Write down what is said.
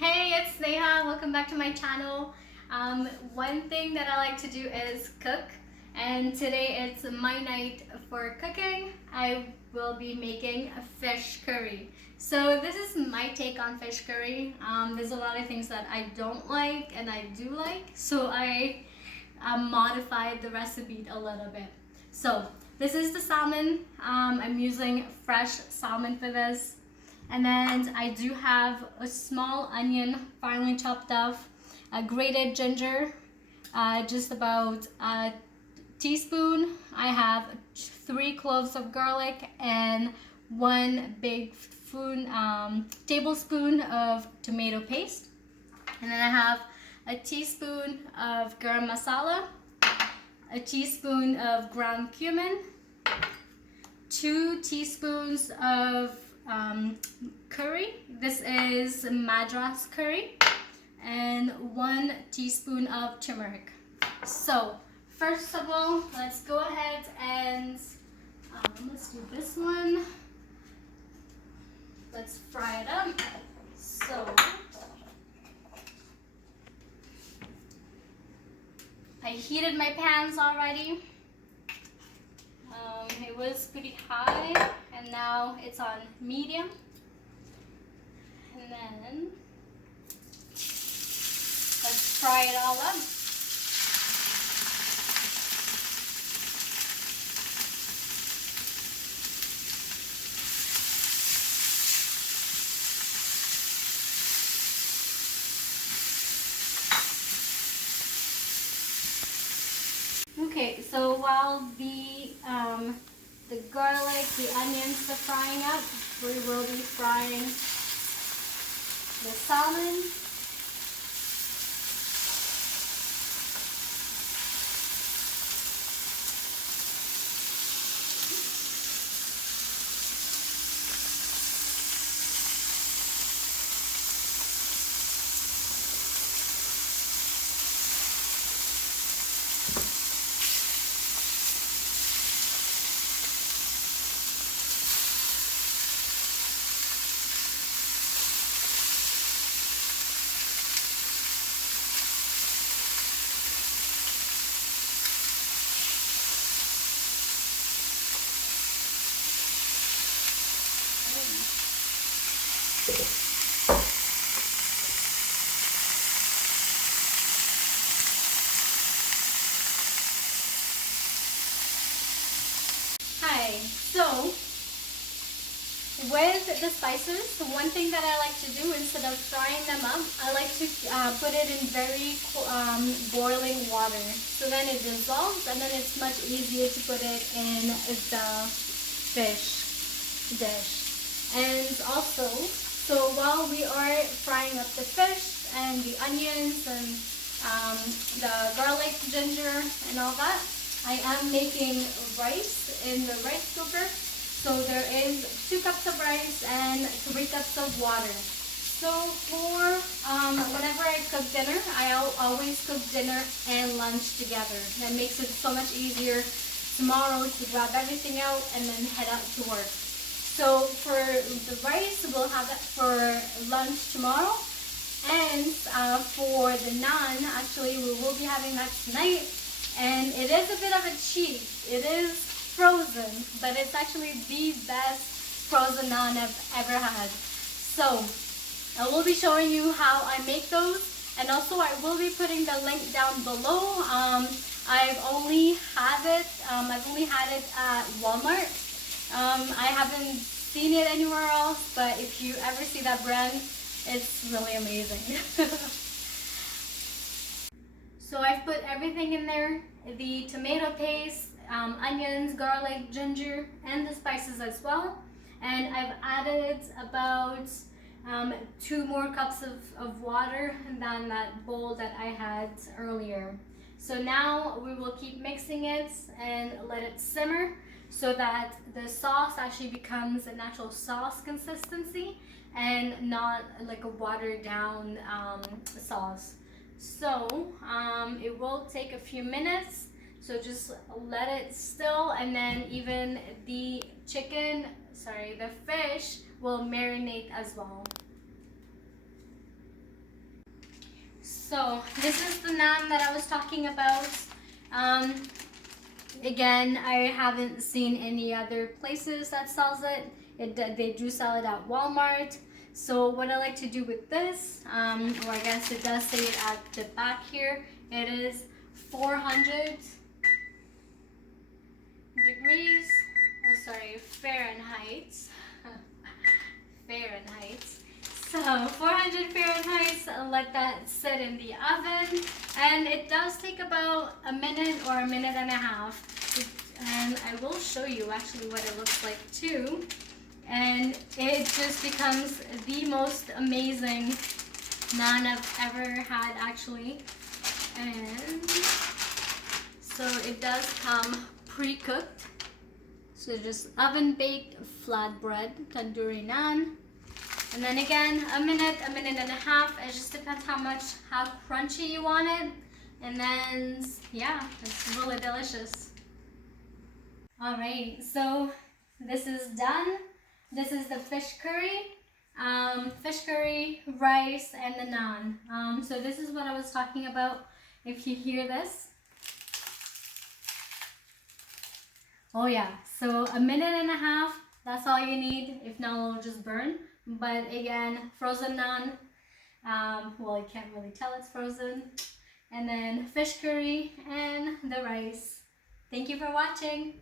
Hey, it's Neha. Welcome back to my channel. One thing that I like to do is cook, and today it's my night for cooking. I will be making a fish curry. So this is my take on fish curry. There's a lot of things that I don't like and I do like, so I modified the recipe a little bit. So this is the salmon. I'm using fresh salmon for this. And then I do have a small onion finely chopped up, a grated ginger, just about a teaspoon. I have 3 cloves of garlic and 1 big tablespoon of tomato paste. And then I have a teaspoon of garam masala, a teaspoon of ground cumin, 2 teaspoons of curry. This is Madras curry, and 1 teaspoon of turmeric. So first of all, let's go ahead and let's do this one. Let's fry it up. So I heated my pans already. It was pretty high, and now it's on medium. And then let's fry it all up. Okay, so while the garlic, the onions are frying up, we will be frying the salmon. Hi, so with the spices, one thing that I like to do instead of frying them up, I like to put it in very boiling water. So then it dissolves, and then it's much easier to put it in the fish dish. And also, so while we are frying up the fish and the onions and the garlic, ginger, and all that, I am making rice in the rice cooker. So there is 2 cups of rice and 3 cups of water. So for whenever I cook dinner, I always cook dinner and lunch together. That makes it so much easier tomorrow to grab everything out and then head out to work. So for the rice, we'll have that for lunch tomorrow. And for the naan, actually we will be having that tonight. And it is a bit of a cheat. It is frozen, but it's actually the best frozen naan I've ever had. So I will be showing you how I make those, and also I will be putting the link down below. I've only had it at Walmart. I haven't seen it anywhere else, but if you ever see that brand, it's really amazing. So I've put everything in there, the tomato paste, onions, garlic, ginger, and the spices as well. And I've added about 2 more cups of water than that bowl that I had earlier. So now we will keep mixing it and let it simmer so that the sauce actually becomes an actual sauce consistency and not like a watered down sauce. So it will take a few minutes, so just let it still, and then even the fish will marinate as well. So this is the naan that I was talking about. Again, I haven't seen any other places that sells it. They do sell it at Walmart. So what I like to do with this, or I guess it does say it at the back here, it is 400 degrees, Fahrenheit. Fahrenheit. So 400 Fahrenheit, let that sit in the oven, and it does take about a minute or a minute and a half. And I will show you actually what it looks like too. And it just becomes the most amazing naan I've ever had actually. And so it does come pre-cooked. So just oven baked flatbread tandoori naan. And then again, a minute and a half. It just depends how crunchy you want it. And then, yeah, it's really delicious. All right, so this is done. This is the fish curry, rice, and the naan. So this is what I was talking about. If you hear this. Oh yeah, so a minute and a half, that's all you need. If not, it'll just burn. But again, frozen naan, well, you can't really tell it's frozen. And then fish curry and the rice. Thank you for watching.